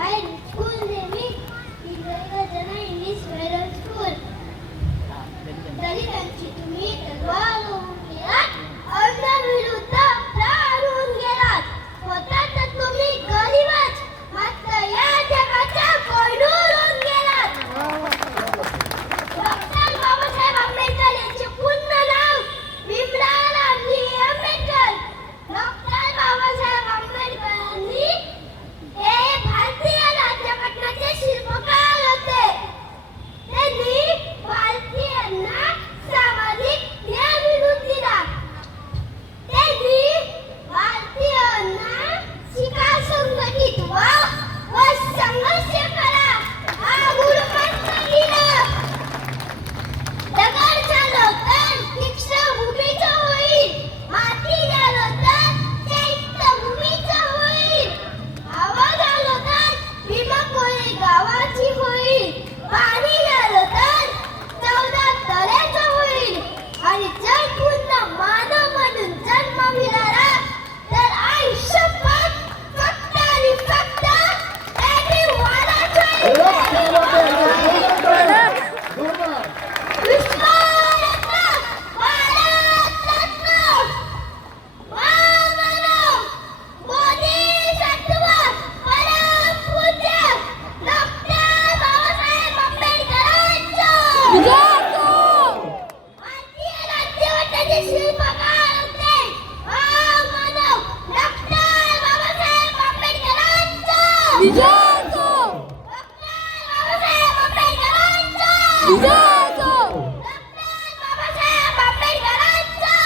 I school name is Jana English Middle School. दलितांची तुम्ही तलवार उडवून गेलात, अन्नविरुद्ध लढून गेलात. होता तर तुम्ही गरीबच, मात्र या जगाच्या कोंडून गेलात. डॉक्टर बाबासाहेब आंबेडकर यांचे पूर्ण नाव भीमराव रामजी आंबेडकर. डॉक्टर बाबासाहेब आंबेडकरांनी हे भारतीय राज्यघटनेचे शिल्पकार होते. त्यांनी भारतीयांना सामाजिक न्याय मिळवून दिला. त्यांनी भारतीयांना शिका, संघटित व्हा व संघर्ष करा हा गुरुमंत्र दिला. दगड झालो तर दीक्षाभूमीचं होईल, माती झालो तर चैत्यभूमीचं होईल, हवा झालो तर भीमाकोरे गावाची होईल, पाणी झालो तर 14 तळ्याचं होईल. आणि जर पुन्हा मानव म्हणून जन्म मिळाला तर आयुष्यभर फक्त आणि फक्त वालाच होईल. विश्वरत्न, भारतरत्न, महामानव, बोधिसत्व, परमपूज्य डॉक्टर बाबासाहेब आंबेडकरांचा भारतीय राज्यघटनेचे शिल्पकार होते. महामानव डॉक्टर बाबासाहेब आंबेडकरांचा. डॉक्टर बाबासाहेब आंबेडकरांचा. डॉक्टर बाबासाहेब आंबेडकरांचा.